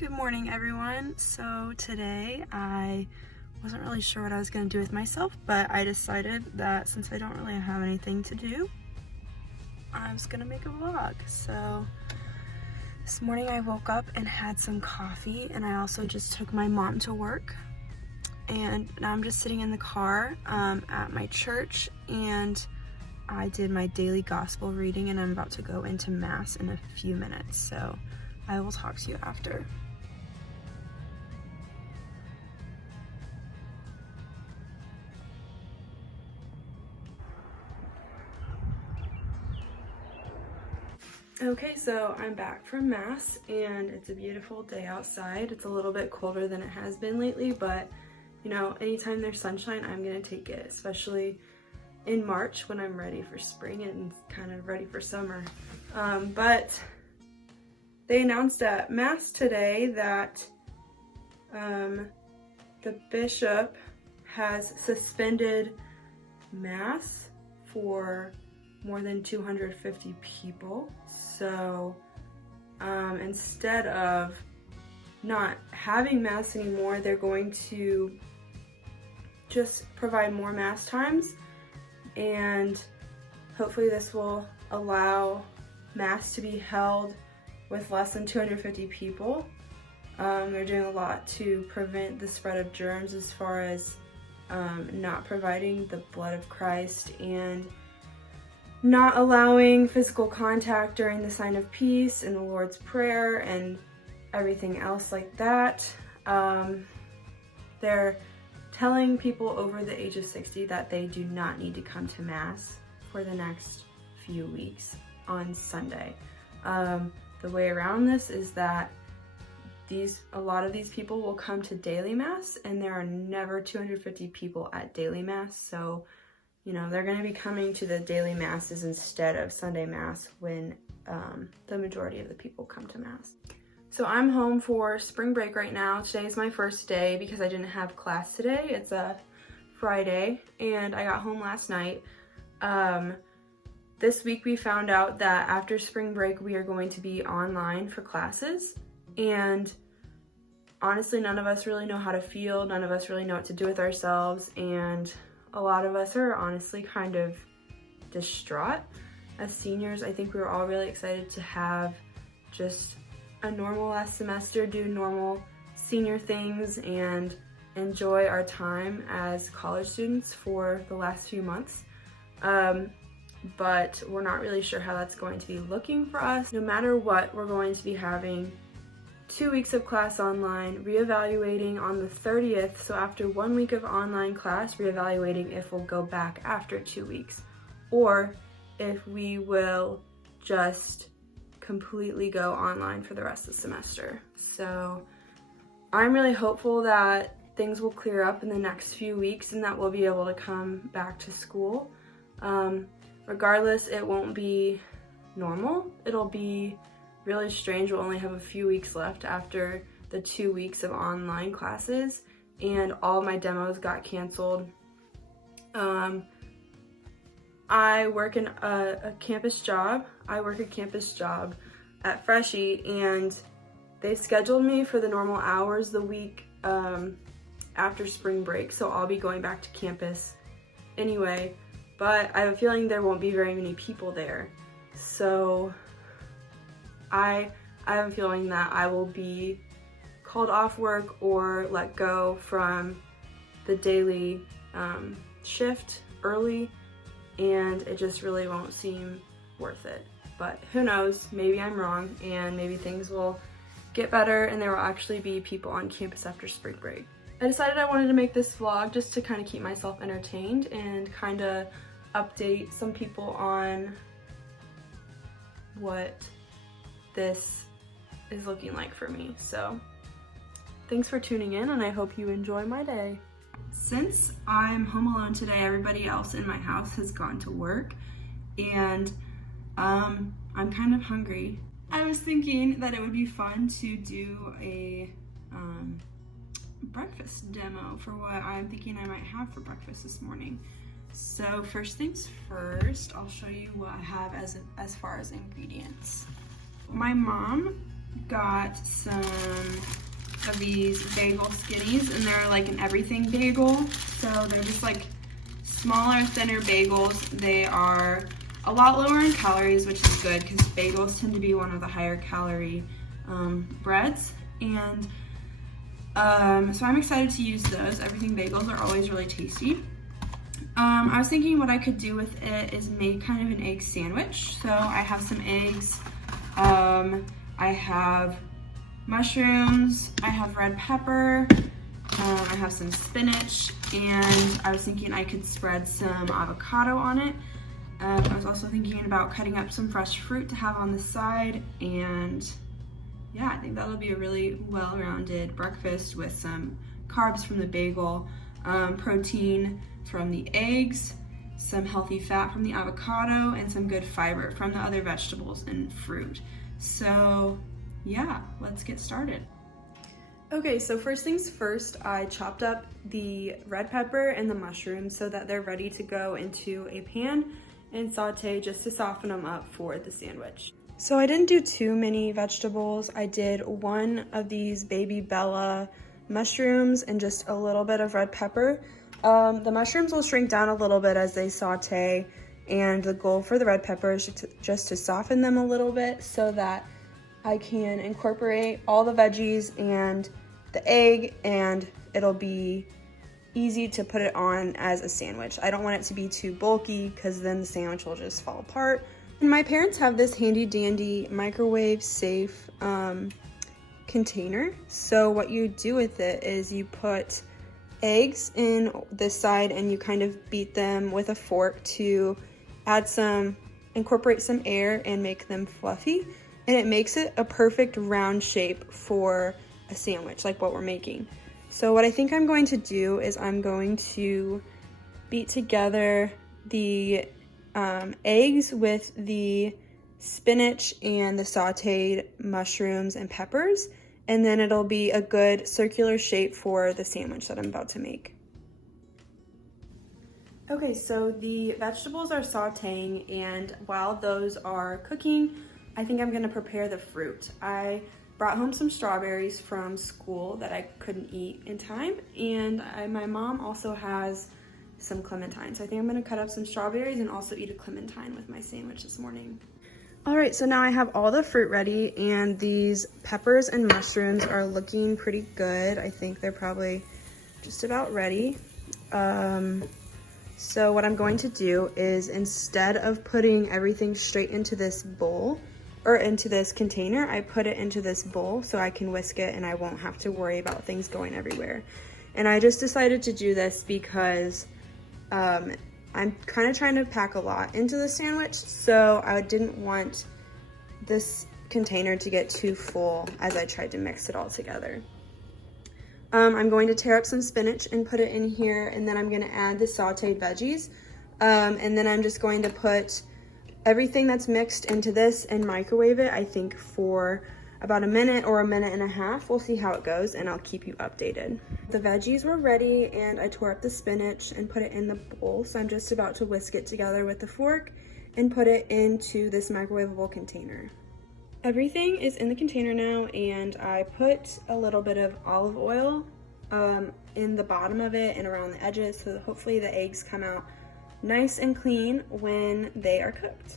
Good morning, everyone. So today I wasn't really sure what I was going to do with myself, but I decided that since I don't really have anything to do, I was going to make a vlog. So this morning I woke up and had some coffee, and I also just took my mom to work. And now I'm just sitting in the car at my church, and I did my daily gospel reading, and I'm about to go into mass in a few minutes. So I will talk to you after. Okay, so I'm back from mass and it's a beautiful day outside. It's a little bit colder than it has been lately, but you know, anytime there's sunshine, I'm gonna take it, especially in March when I'm ready for spring and kind of ready for summer. But they announced at mass today that the bishop has suspended mass for more than 250 people. So instead of not having mass anymore, they're going to just provide more mass times, and hopefully this will allow mass to be held with less than 250 people. They're doing a lot to prevent the spread of germs as far as not providing the blood of Christ and not allowing physical contact during the sign of peace and the Lord's Prayer and everything else like that. They're telling people over the age of 60 that they do not need to come to mass for the next few weeks on Sunday. The way around this is that a lot of these people will come to daily mass, and there are never 250 people at daily mass, so you know, they're going to be coming to the daily masses instead of Sunday mass when the majority of the people come to mass. So I'm home for spring break right now. Today is my first day because I didn't have class today. It's a Friday and I got home last night. This week we found out that after spring break we are going to be online for classes, and honestly none of us really know how to feel. None of us really know what to do with ourselves, and a lot of us are honestly kind of distraught. As seniors, I think we were all really excited to have just a normal last semester, do normal senior things, and enjoy our time as college students for the last few months. But we're not really sure how that's going to be looking for us. No matter what, we're going to be having 2 weeks of class online, reevaluating on the 30th, so after 1 week of online class, reevaluating if we'll go back after 2 weeks, or if we will just completely go online for the rest of the semester. So I'm really hopeful that things will clear up in the next few weeks and that we'll be able to come back to school. Regardless, it won't be normal. It'll be really strange. We'll only have a few weeks left after the 2 weeks of online classes, and all my demos got canceled. I work in a campus job. I work a campus job at Freshie, and they scheduled me for the normal hours the week after spring break, so I'll be going back to campus anyway, but I have a feeling there won't be very many people there. So I have a feeling that I will be called off work or let go from the daily shift early, and it just really won't seem worth it. But who knows, maybe I'm wrong and maybe things will get better and there will actually be people on campus after spring break. I decided I wanted to make this vlog just to kind of keep myself entertained and kind of update some people on what this is looking like for me. So thanks for tuning in, and I hope you enjoy my day. Since I'm home alone today, everybody else in my house has gone to work, and I'm kind of hungry. I was thinking that it would be fun to do a breakfast demo for what I'm thinking I might have for breakfast this morning. So first things first, I'll show you what I have as far as ingredients. My mom got some of these bagel skinnies, and they're like an everything bagel. So they're just like smaller, thinner bagels. They are a lot lower in calories, which is good because bagels tend to be one of the higher calorie breads. And so I'm excited to use those. Everything bagels are always really tasty. I was thinking what I could do with it is make kind of an egg sandwich. So I have some eggs, I have mushrooms, I have red pepper, I have some spinach, and I was thinking I could spread some avocado on it. I was also thinking about cutting up some fresh fruit to have on the side, and yeah, I think that'll be a really well-rounded breakfast with some carbs from the bagel, protein from the eggs, some healthy fat from the avocado, and some good fiber from the other vegetables and fruit. So yeah, let's get started. Okay, so first things first, I chopped up the red pepper and the mushrooms so that they're ready to go into a pan and saute just to soften them up for the sandwich. So I didn't do too many vegetables. I did one of these Baby Bella mushrooms and just a little bit of red pepper. The mushrooms will shrink down a little bit as they saute, and the goal for the red pepper is just to soften them a little bit so that I can incorporate all the veggies and the egg, and it'll be easy to put it on as a sandwich. I don't want it to be too bulky because then the sandwich will just fall apart. And my parents have this handy dandy microwave safe container. So what you do with it is you put eggs in this side and you kind of beat them with a fork to incorporate some air and make them fluffy. And it makes it a perfect round shape for a sandwich like what we're making. So what I think I'm going to do is I'm going to beat together the eggs with the spinach and the sauteed mushrooms and peppers, and then it'll be a good circular shape for the sandwich that I'm about to make. Okay, so the vegetables are sauteing, and while those are cooking, I think I'm gonna prepare the fruit. I brought home some strawberries from school that I couldn't eat in time, and my mom also has some clementine. So I think I'm gonna cut up some strawberries and also eat a clementine with my sandwich this morning. All right, so now I have all the fruit ready, and these peppers and mushrooms are looking pretty good. I think they're probably just about ready. So what I'm going to do is, instead of putting everything straight into this bowl, or into this container, I put it into this bowl so I can whisk it and I won't have to worry about things going everywhere. And I just decided to do this because I'm kind of trying to pack a lot into the sandwich, so I didn't want this container to get too full as I tried to mix it all together. I'm going to tear up some spinach and put it in here, and then I'm going to add the sauteed veggies, and then I'm just going to put everything that's mixed into this and microwave it, I think for about a minute or a minute and a half. We'll see how it goes and I'll keep you updated. The veggies were ready and I tore up the spinach and put it in the bowl. So I'm just about to whisk it together with the fork and put it into this microwavable container. Everything is in the container now, and I put a little bit of olive oil in the bottom of it and around the edges so that hopefully the eggs come out nice and clean when they are cooked.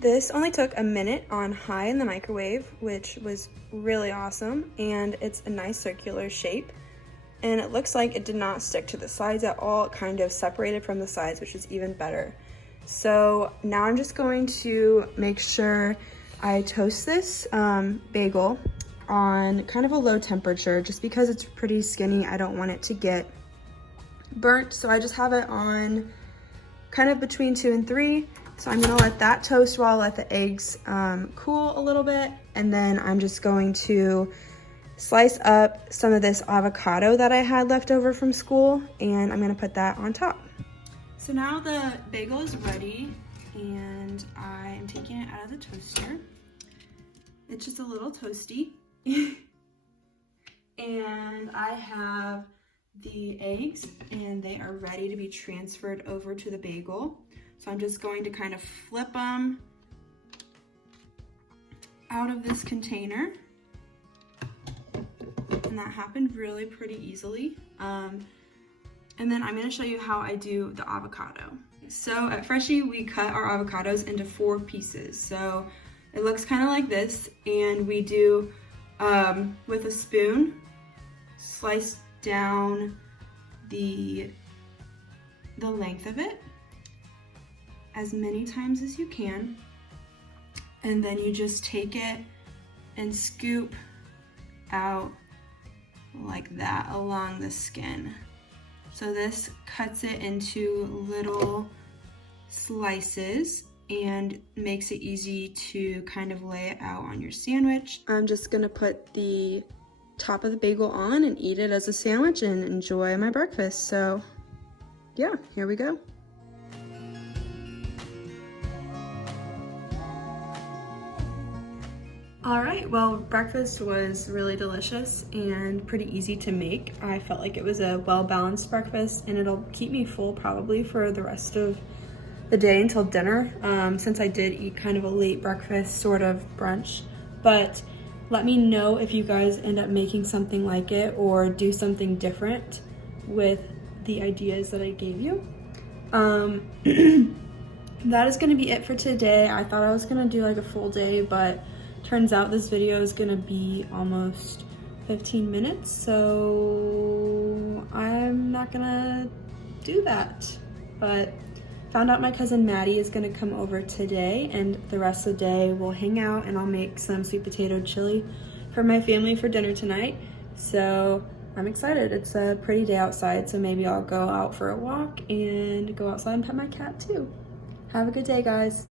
This only took a minute on high in the microwave, which was really awesome, and it's a nice circular shape, and it looks like it did not stick to the sides at all. It kind of separated from the sides, which is even better. So now I'm just going to make sure I toast this bagel on kind of a low temperature, just because it's pretty skinny. I don't want it to get burnt, so I just have it on kind of between 2 and 3. So I'm gonna let that toast while I let the eggs cool a little bit. And then I'm just going to slice up some of this avocado that I had left over from school, and I'm gonna put that on top. So now the bagel is ready, and I am taking it out of the toaster. It's just a little toasty. And I have the eggs, and they are ready to be transferred over to the bagel. So I'm just going to kind of flip them out of this container and that happened really pretty easily. And then I'm gonna show you how I do the avocado. So at Freshii, we cut our avocados into 4 pieces. So it looks kind of like this, and we do, with a spoon, slice down the length of it as many times as you can. And then you just take it and scoop out like that along the skin. So this cuts it into little slices and makes it easy to kind of lay it out on your sandwich. I'm just gonna put the top of the bagel on and eat it as a sandwich and enjoy my breakfast. So yeah, here we go. All right, well, breakfast was really delicious and pretty easy to make. I felt like it was a well-balanced breakfast, and it'll keep me full probably for the rest of the day until dinner, since I did eat kind of a late breakfast, sort of brunch. But let me know if you guys end up making something like it or do something different with the ideas that I gave you. That is gonna be it for today. I thought I was gonna do like a full day, but turns out this video is gonna be almost 15 minutes, so I'm not gonna do that. But found out my cousin Maddie is gonna come over today, and the rest of the day we'll hang out and I'll make some sweet potato chili for my family for dinner tonight. So I'm excited. It's a pretty day outside, so maybe I'll go out for a walk and go outside and pet my cat too. Have a good day, guys.